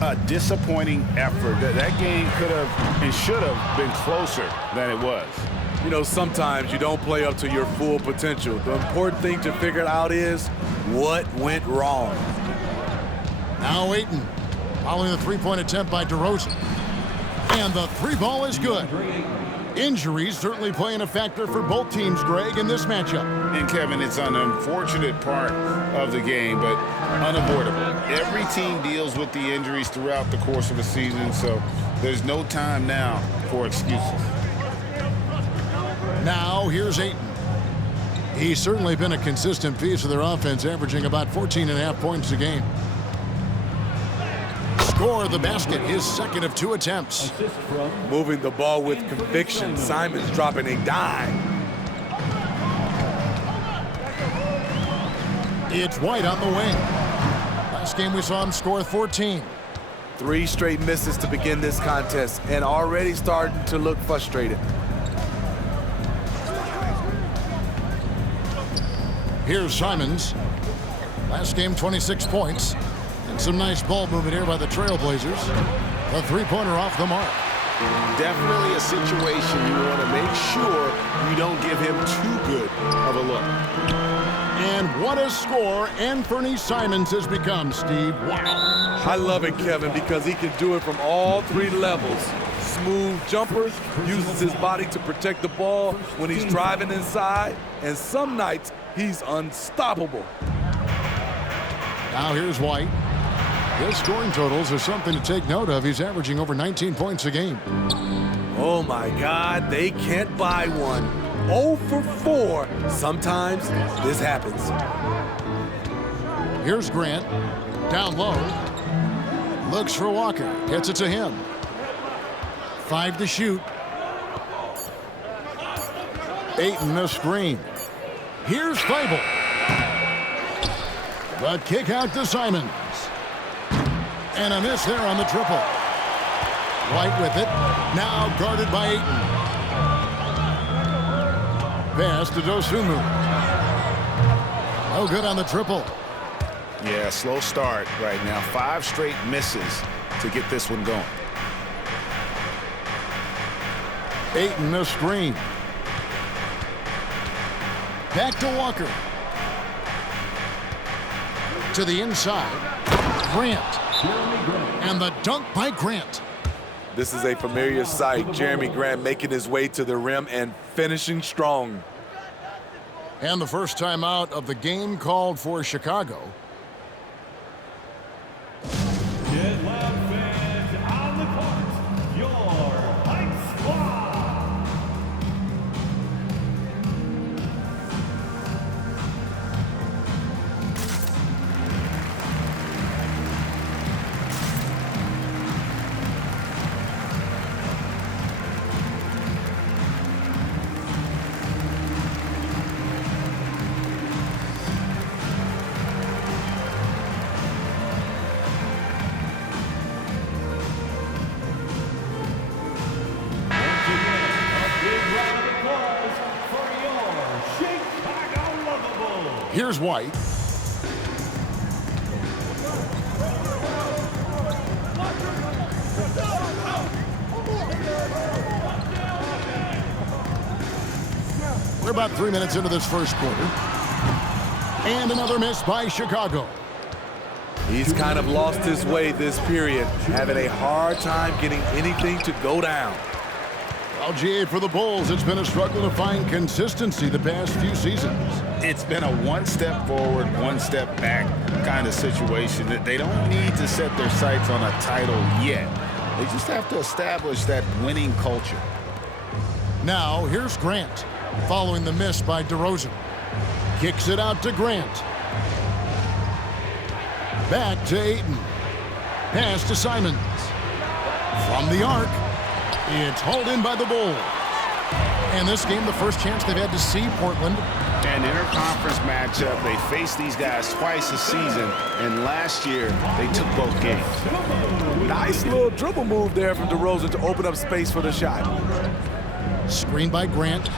a disappointing effort. That game could have and should have been closer than it was. You know, sometimes you don't play up to your full potential. The important thing to figure out is what went wrong. Now Ayton following the three-point attempt by DeRozan. And the three ball is good. Injuries certainly playing a factor for both teams, Greg, in this matchup. And Kevin, it's an unfortunate part of the game, but unavoidable. Every team deals with the injuries throughout the course of a season, so there's no time now for excuses. Now here's Ayton. He's certainly been a consistent piece of their offense, averaging about 14.5 points a game. Score the basket, his second of 2 attempts. Moving the ball with conviction. Simons dropping a dime. It's White on the wing. Last game we saw him score 14. 3 straight misses to begin this contest and already starting to look frustrated. Here's Simons. Last game, 26 points. And some nice ball movement here by the Trailblazers. The three-pointer off the mark. Definitely a situation you want to make sure you don't give him too good of a look. And what a score Anthony Simons has become, Steve. Wow. I love it, Kevin, because he can do it from all 3 levels. Smooth jumper, uses his body to protect the ball when he's driving inside, and some nights he's unstoppable. Now here's White. His scoring totals are something to take note of. He's averaging over 19 points a game. Oh my God, they can't buy one. 0 for 4. Sometimes this happens. Here's Grant. Down low. Looks for Walker. Gets it to him. 5 to shoot. Ayton the screen. Here's Fable. The kick out to Simons. And a miss there on the triple. White with it. Now guarded by Ayton. Pass to Dosunmu. No good on the triple. Yeah, slow start right now. 5 straight misses to get this one going. Ayton the screen. Back to Walker. To the inside. Grant. And the dunk by Grant. This is a familiar sight. Jeremy Grant making his way to the rim and finishing strong. And the first time out of the game called for Chicago. Get loud, fans, on the court, your Heights Squad. Here's White. We're about 3 minutes into this first quarter. And another miss by Chicago. He's kind of lost his way this period, having a hard time getting anything to go down. Well, GA, for the Bulls, it's been a struggle to find consistency the past few seasons. It's been a one step forward, one step back kind of situation. That they don't need to set their sights on a title yet. They just have to establish that winning culture. Now, here's Grant, following the miss by DeRozan. Kicks it out to Grant. Back to Ayton. Pass to Simons. From the arc. It's hauled in by the Bulls. And this game, the first chance they've had to see Portland. An interconference matchup. They faced these guys twice a season, and last year they took both games. Nice little dribble move there from DeRozan to open up space for the shot. Screen by Grant.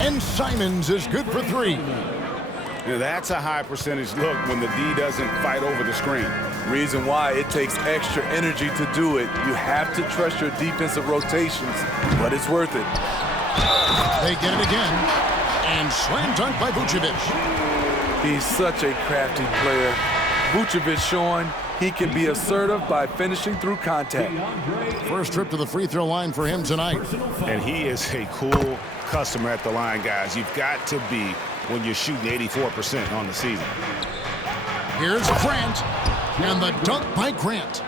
And Simons is good for 3. Now that's a high percentage look when the D doesn't fight over the screen. Reason why it takes extra energy to do it. You have to trust your defensive rotations, but it's worth it. They get it again. And slam dunk by Vucevic. He's such a crafty player. Vucevic showing he can be assertive by finishing through contact. First trip to the free throw line for him tonight. And he is a cool customer at the line, guys. You've got to be when you're shooting 84% on the season. Here's Grant. And the dunk by Grant.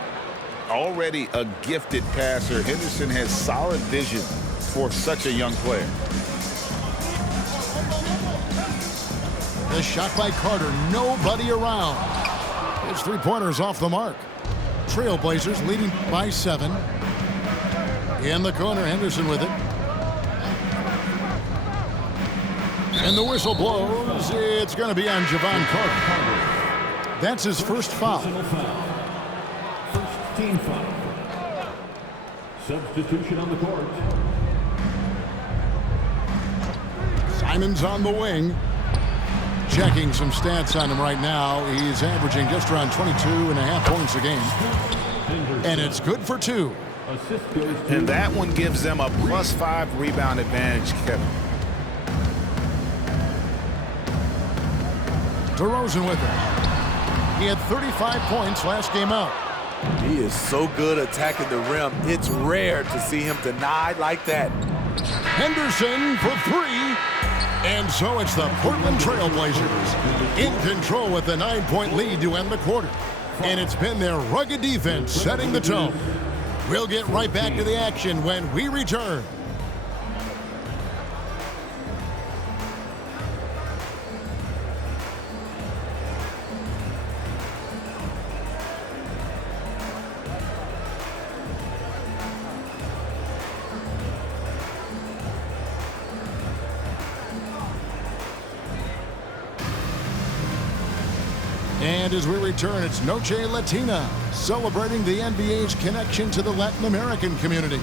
Already a gifted passer, Henderson has solid vision for such a young player. The shot by Carter, nobody around. His three-pointer's off the mark. Trailblazers leading by 7. In the corner, Henderson with it. And the whistle blows. It's going to be on Jevon Carter. That's his first foul. First team foul. Substitution on the court. Simon's on the wing. Checking some stats on him right now. He's averaging just around 22.5 points a game. And it's good for 2. Assist goes to And that one gives them a +5 rebound advantage, Kevin. DeRozan with it. He had 35 points last game out. He is so good attacking the rim. It's rare to see him denied like that. Henderson for 3. And so it's the Portland Trailblazers in control with the 9-point lead to end the quarter. And it's been their rugged defense setting the tone. We'll get right back to the action when we return. And as we return, it's Noche Latina, celebrating the NBA's connection to the Latin American community.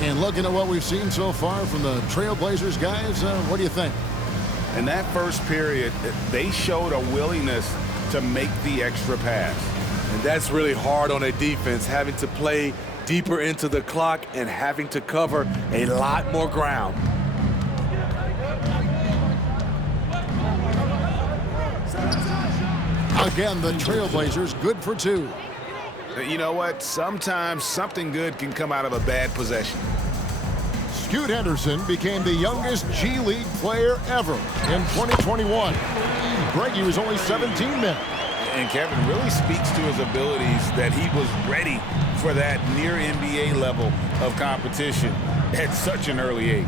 And looking at what we've seen so far from the Trailblazers guys, what do you think? In that first period, they showed a willingness to make the extra pass. And that's really hard on a defense, having to play deeper into the clock and having to cover a lot more ground. Again, the Trailblazers good for 2. You know what? Sometimes something good can come out of a bad possession. Scoot Henderson became the youngest G League player ever in 2021. Greg, he was only 17 then. And Kevin really speaks to his abilities that he was ready for that near NBA level of competition at such an early age.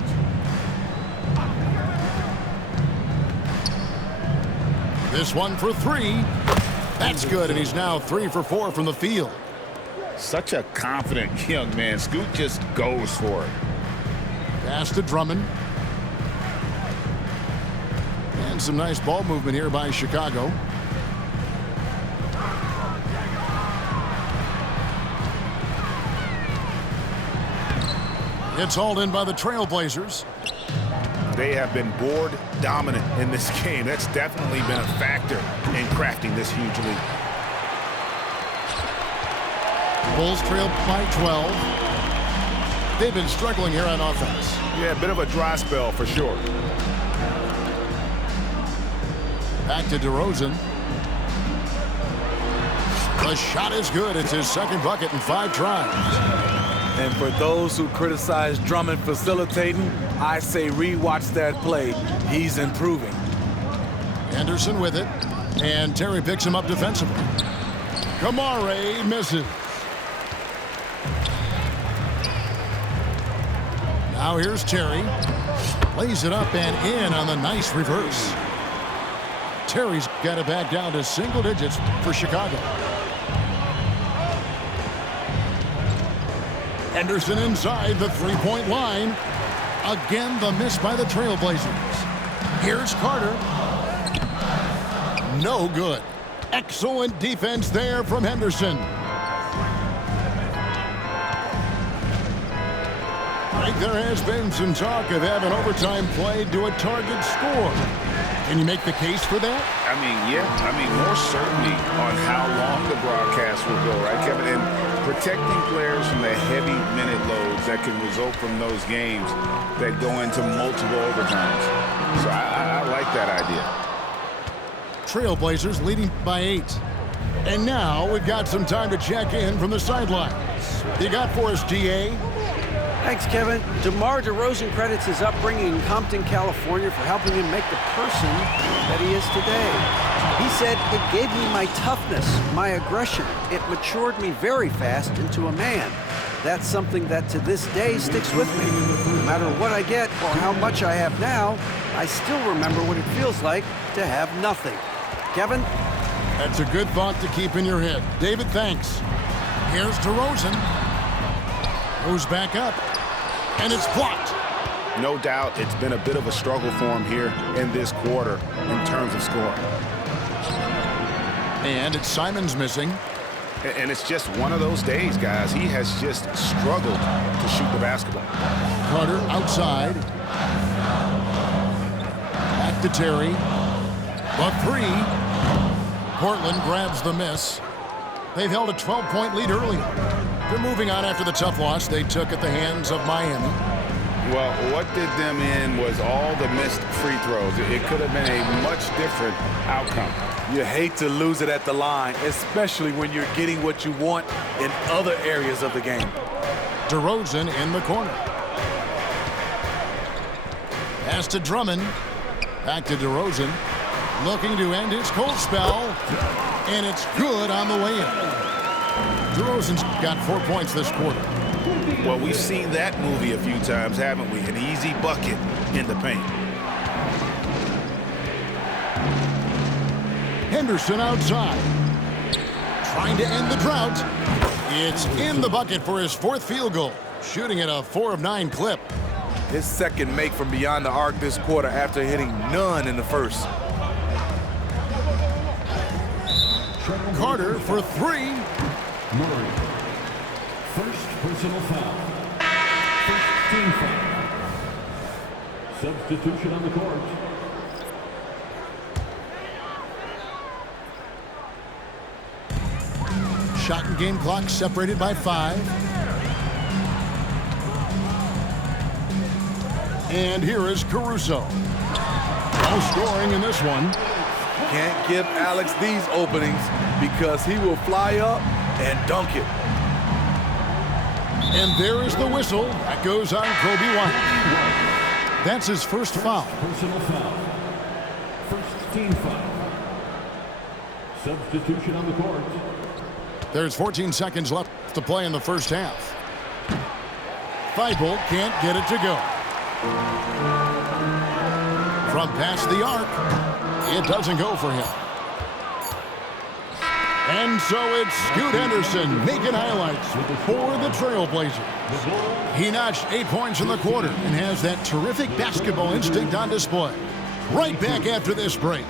This one for 3. That's good, and he's now 3 for 4 from the field. Such a confident young man. Scoot just goes for it. Pass to Drummond. And some nice ball movement here by Chicago. It's hauled in by the Trailblazers. They have been board dominant in this game. That's definitely been a factor in crafting this huge lead. Bulls trail by 12. They've been struggling here on offense. Yeah, a bit of a dry spell for sure. Back to DeRozan. The shot is good. It's his second bucket in 5 tries. And for those who criticize Drummond facilitating, I say rewatch that play. He's improving. Anderson with it. And Terry picks him up defensively. Kamare misses. Now here's Terry. Lays it up and in on the nice reverse. Terry's got it back down to single digits for Chicago. Henderson inside the three-point line. Again, the miss by the Trailblazers. Here's Carter. No good. Excellent defense there from Henderson. I think there has been some talk of having overtime played to a target score. Can you make the case for that? I mean, yeah. I mean, more certainty on how long the broadcast will go, right, Kevin? And protecting players from the heavy minute loads that can result from those games that go into multiple overtimes. So I like that idea. Trailblazers leading by 8. And now we've got some time to check in from the sidelines. You got for us, DA? Thanks, Kevin. DeMar DeRozan credits his upbringing in Compton, California for helping him make the person that he is today. He said, "It gave me my toughness, my aggression. It matured me very fast into a man. That's something that to this day sticks with me. No matter what I get or how much I have now, I still remember what it feels like to have nothing." Kevin? That's a good thought to keep in your head. David, thanks. Here's DeRozan. Goes back up. And it's blocked. No doubt it's been a bit of a struggle for him here in this quarter in terms of scoring. And it's Simons missing. And it's just one of those days, guys. He has just struggled to shoot the basketball. Carter outside. Back to Terry. The 3. Portland grabs the miss. They've held a 12-point lead earlier. They're moving on after the tough loss they took at the hands of Miami. Well, what did them in was all the missed free throws. It could have been a much different outcome. You hate to lose it at the line, especially when you're getting what you want in other areas of the game. DeRozan in the corner. Pass to Drummond. Back to DeRozan. Looking to end his cold spell. And it's good on the way in. DeRozan's got 4 points this quarter. Well, we've seen that movie a few times, haven't we? An easy bucket in the paint. Henderson outside. Trying to end the drought. It's in the bucket for his 4th field goal. Shooting at a 4 of 9 clip. His second make from beyond the arc this quarter after hitting none in the first. Carter for 3. Murray. First personal foul. First team foul. Substitution on the court. Shot and game clock separated by 5. And here is Caruso. No scoring in this one. Can't give Alex these openings because he will fly up and dunk it. And there is the whistle. That goes on Coby White. That's his first foul. Personal foul. First team foul. Substitution on the court. There's 14 seconds left to play in the first half. Thibault can't get it to go. From past the arc, it doesn't go for him. And so it's Scoot Henderson making highlights for the Trailblazers. He notched 8 points in the quarter and has that terrific basketball instinct on display. Right back after this break.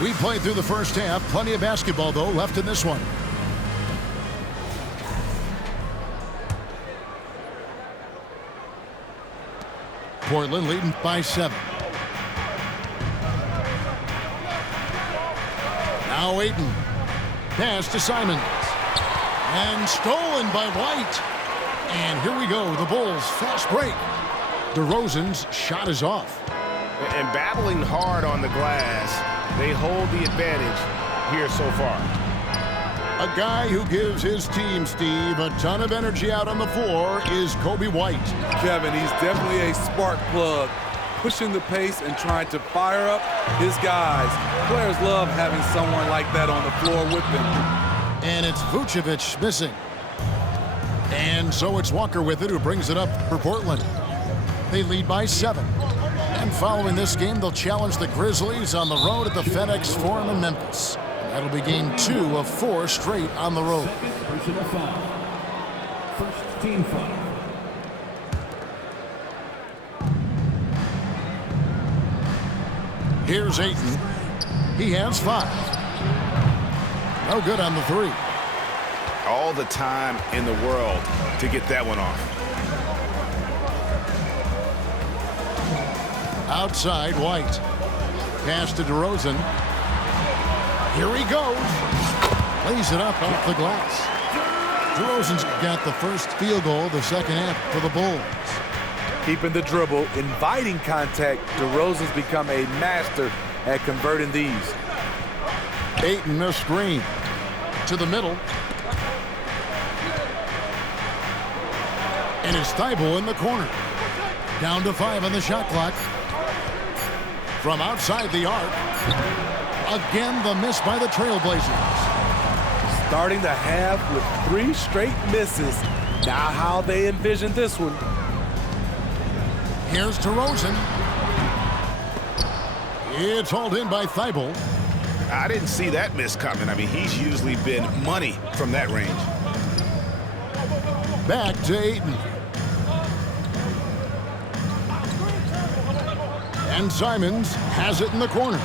We played through the first half. Plenty of basketball, though, left in this one. Portland leading by 7. Now Ayton. Pass to Simons. And stolen by White. And here we go. The Bulls fast break. DeRozan's shot is off. And battling hard on the glass, they hold the advantage here so far. A guy who gives his team, Steve, a ton of energy out on the floor is Coby White. Kevin, he's definitely a spark plug, pushing the pace and trying to fire up his guys. Players love having someone like that on the floor with them. And it's Vucevic missing. And so it's Walker with it, who brings it up for Portland. They lead by 7. And following this game, they'll challenge the Grizzlies on the road at the FedEx Forum in Memphis. That'll be game 2 of 4 straight on the road. Second personal foul. First team foul. Here's Ayton. He has 5. No good on the 3. All the time in the world to get that one off. Outside, White. Pass to DeRozan. Here he goes. Lays it up off the glass. DeRozan's got the first field goal of the second half for the Bulls. Keeping the dribble, inviting contact, DeRozan's become a master at converting these. Ayton a screen. To the middle. And it's Thibault in the corner. Down to 5 on the shot clock. From outside the arc. Again, the miss by the Trailblazers. Starting the half with 3 straight misses. Now how they envision this one. Here's DeRozan. It's hauled in by Thibault. I didn't see that miss coming. I mean, he's usually been money from that range. Back to Ayton. And Simons has it in the corner.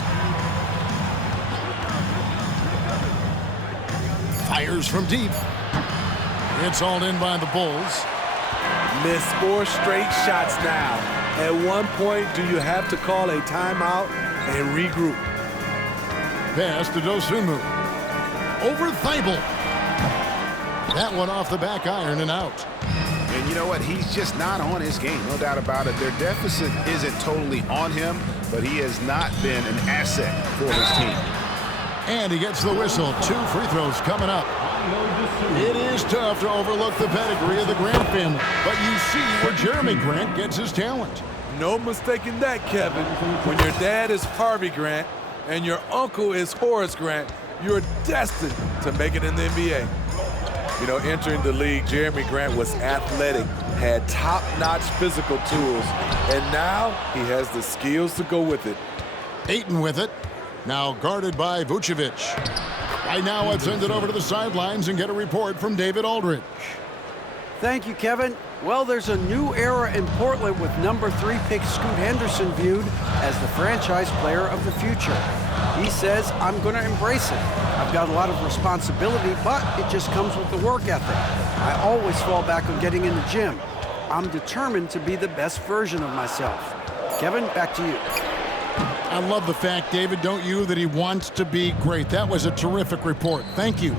Fires from deep. It's hauled in by the Bulls. Missed 4 straight shots now. At one point, do you have to call a timeout and regroup? Pass to Dosunmu. Over Thibault. That one off the back iron and out. And you know what? He's just not on his game, no doubt about it. Their deficit isn't totally on him, but he has not been an asset for his team. And he gets the whistle. 2 free throws coming up. It is tough to overlook the pedigree of the Grant family, but you see where Jeremy Grant gets his talent. No mistaking that, Kevin. When your dad is Harvey Grant and your uncle is Horace Grant, you're destined to make it in the NBA. You know, entering the league, Jeremy Grant was athletic, had top-notch physical tools, and now he has the skills to go with it. Ayton with it. Now guarded by Vucevic. Right now, let's send it over to the sidelines and get a report from David Aldridge. Thank you, Kevin. Well, there's a new era in Portland with number 3 pick Scoot Henderson viewed as the franchise player of the future. He says, I'm going to embrace it. I've got a lot of responsibility, but it just comes with the work ethic. I always fall back on getting in the gym. I'm determined to be the best version of myself. Kevin, back to you. I love the fact, David, don't you, that he wants to be great. That was a terrific report. Thank you.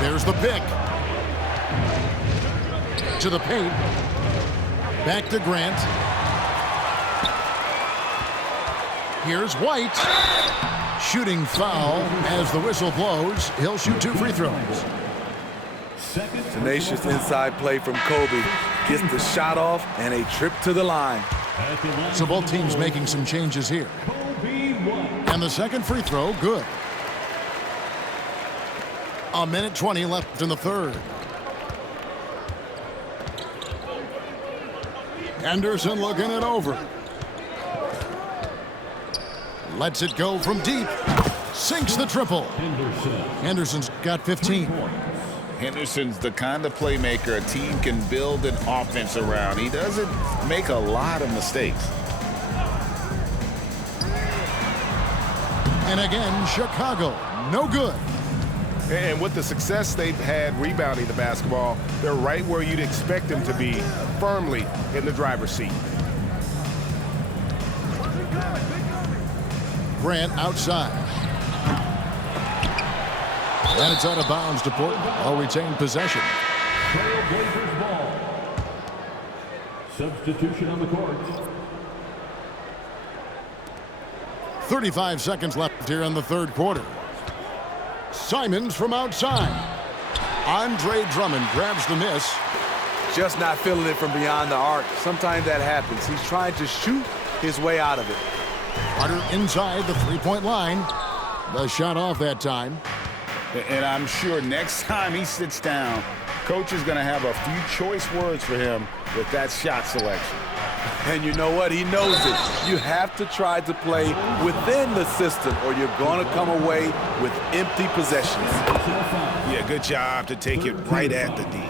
There's the pick. To the paint. Back to Grant. Here's White. Shooting foul as the whistle blows. He'll shoot 2 free throws. Tenacious inside play from Kobe. Gets the shot off and a trip to the line. So both teams making some changes here. And the second free throw, good. 1:20 left in the third. Henderson looking it over. Lets it go from deep. Sinks the triple. Henderson's got 15. Henderson's the kind of playmaker a team can build an offense around. He doesn't make a lot of mistakes. And again, Chicago, no good. And with the success they've had rebounding the basketball, they're right where you'd expect them to be, firmly in the driver's seat. Grant outside. And it's out of bounds to Portland. All retained possession. Trailblazers ball. Substitution on the court. 35 seconds left here in the third quarter. Simons from outside. Andre Drummond grabs the miss. Just not feeling it from beyond the arc. Sometimes that happens. He's trying to shoot his way out of it. Carter inside the three-point line. The shot off that time. And I'm sure next time he sits down, coach is going to have a few choice words for him with that shot selection. And you know what? He knows it. You have to try to play within the system or you're going to come away with empty possessions. Yeah, good job to take it right at the D.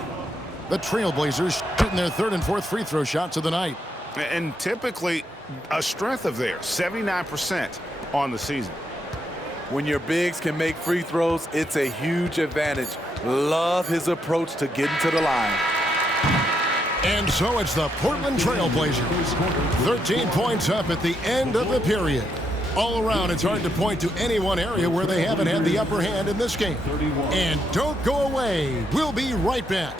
The Trailblazers shooting their third and fourth free throw shots of the night. And typically a strength of theirs, 79% on the season. When your bigs can make free throws, it's a huge advantage. Love his approach to getting to the line. And so it's the Portland Trail Blazers. 13 points up at the end of the period. All around, it's hard to point to any one area where they haven't had the upper hand in this game. And don't go away. We'll be right back.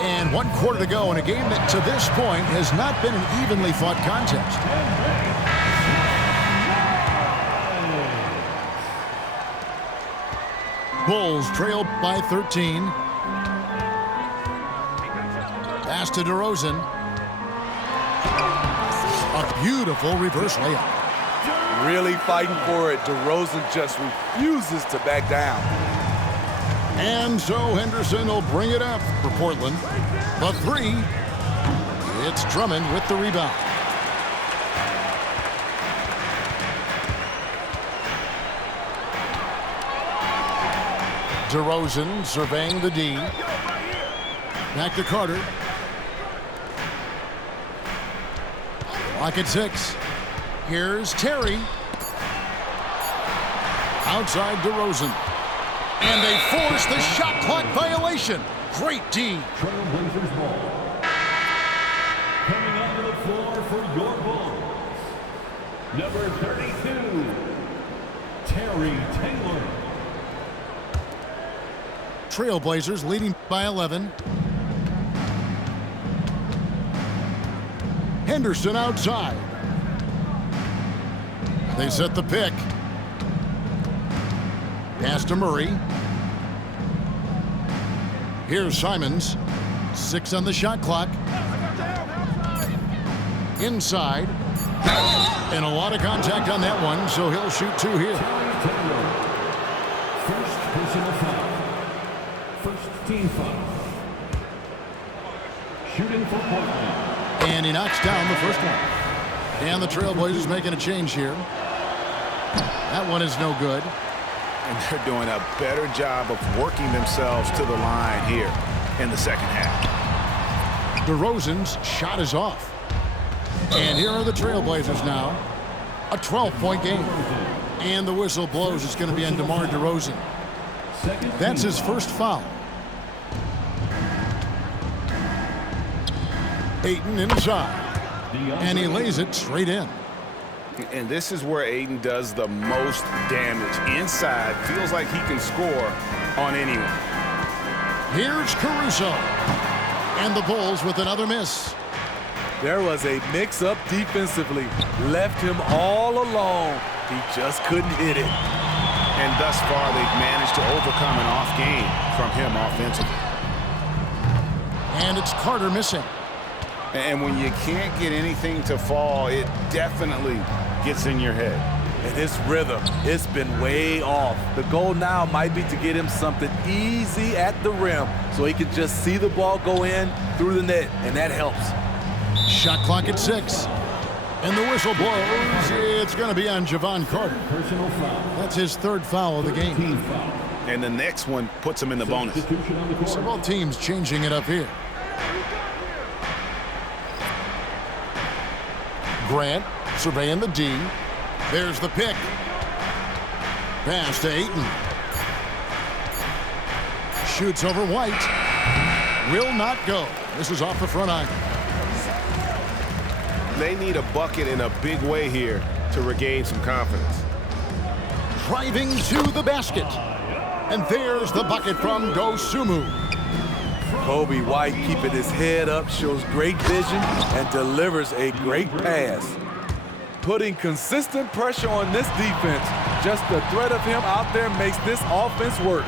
And 1 quarter to go in a game that to this point has not been an evenly fought contest. Bulls trail by 13. Pass to DeRozan. A beautiful reverse layup. Really fighting for it. DeRozan just refuses to back down. And so Henderson will bring it up for Portland. The three. It's Drummond with the rebound. DeRozan surveying the D. Back to Carter. Clock at 6. Here's Terry. Outside DeRozan. And they force the shot clock violation. Great D. Trailblazers ball. Coming onto the floor for your Bulls. Number 32, Terry Taylor. Trailblazers leading by 11. Henderson outside. They set the pick. Pass to Murray. Here's Simons. 6 on the shot clock. Inside. And a lot of contact on that one, so he'll shoot 2 here. First personal foul. First team foul. Shooting for Portland. And he knocks down the first one. And the Trailblazers making a change here. That one is no good. And they're doing a better job of working themselves to the line here in the second half. DeRozan's shot is off. And here are the Trailblazers now. A 12-point game. And the whistle blows. It's going to be on DeMar DeRozan. That's his first foul. Ayton inside. And he lays it straight in. And this is where Ayton does the most damage. Inside, feels like he can score on anyone. Here's Caruso. And the Bulls with another miss. There was a mix-up defensively. Left him all alone. He just couldn't hit it. And thus far, they've managed to overcome an off game from him offensively. And it's Carter missing. And when you can't get anything to fall, it definitely gets in your head. And his rhythm, it's been way off. The goal now might be to get him something easy at the rim so he can just see the ball go in through the net, and that helps. Shot clock at 6. And the whistle blows. It's going to be on Javon Carter. Personal foul. That's his third foul of the game. Team foul. And the next one puts him in the bonus. Substitution on the court. So both teams changing it up here. Grant surveying the D. There's the pick. Pass to Ayton. Shoots over White. Will not go. This is off the front iron. They need a bucket in a big way here to regain some confidence. Driving to the basket. And there's the bucket from Dosunmu. Kobe White keeping his head up, shows great vision, and delivers a great pass. Putting consistent pressure on this defense. Just the threat of him out there makes this offense work.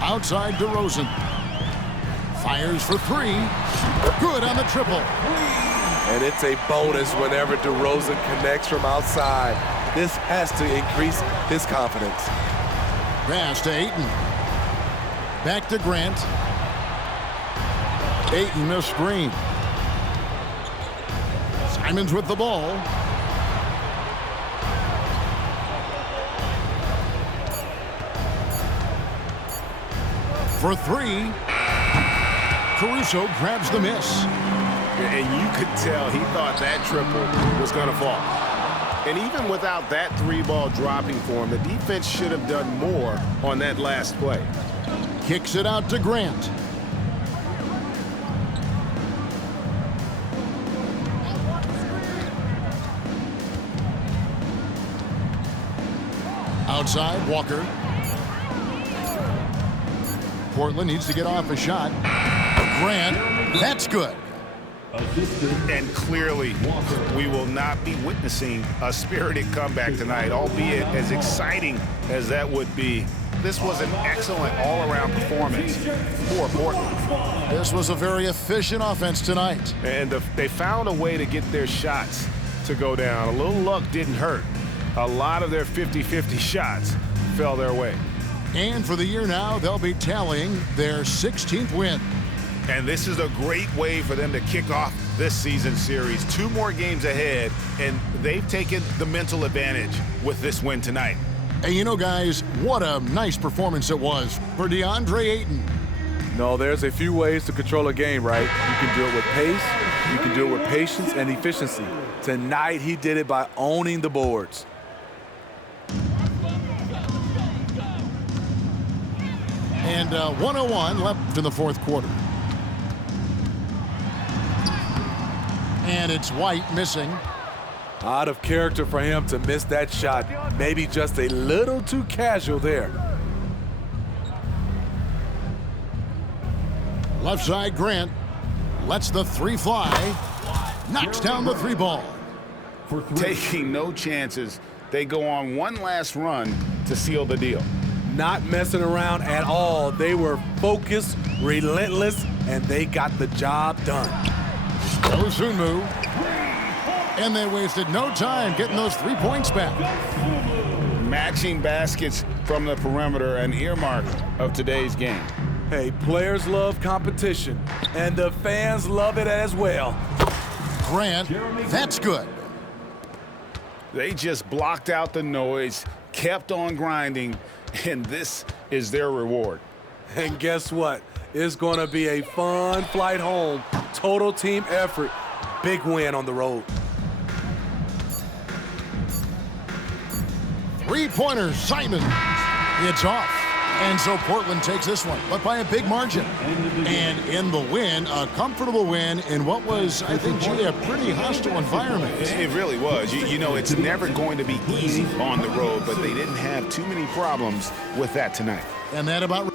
Outside DeRozan. Fires for 3. Good on the triple. And it's a bonus whenever DeRozan connects from outside. This has to increase his confidence. Pass to Ayton. Back to Grant. Ayton a screen. Simons with the ball. For three. Caruso grabs the miss. And you could tell he thought that triple was going to fall. And even without that three ball dropping for him, the defense should have done more on that last play. Kicks it out to Grant. Outside, Walker. Portland needs to get off a shot. Grant, that's good. And clearly, we will not be witnessing a spirited comeback tonight, albeit as exciting as that would be. This was an excellent all-around performance for Portland. This was a very efficient offense tonight. And they found a way to get their shots to go down. A little luck didn't hurt. A lot of their 50-50 shots fell their way. And for the year now, they'll be tallying their 16th win. And this is a great way for them to kick off this season series. 2 more games ahead, and they've taken the mental advantage with this win tonight. And you know, guys, what a nice performance it was for DeAndre Ayton. No, there's a few ways to control a game, right? You can do it with pace, you can do it with patience and efficiency. Tonight, he did it by owning the boards. And 1:01 left in the fourth quarter. And it's White missing. Out of character for him to miss that shot. Maybe just a little too casual there. Left side, Grant lets the three fly. Knocks down the three ball. Taking no chances, they go on one last run to seal the deal. Not messing around at all. They were focused, relentless, and they got the job done. Dosunmu. And they wasted no time getting those 3 points back. Matching baskets from the perimeter, an earmark of today's game. Hey, players love competition, and the fans love it as well. Grant, that's good. They just blocked out the noise, kept on grinding, and this is their reward. And guess what? It's going to be a fun flight home. Total team effort. Big win on the road. Three-pointer, Simon. It's off. And so Portland takes this one, but by a big margin. And in the win, a comfortable win in what was, I think, G, a pretty hostile environment. It really was. You know, it's never going to be easy on the road, but they didn't have too many problems with that tonight. And that about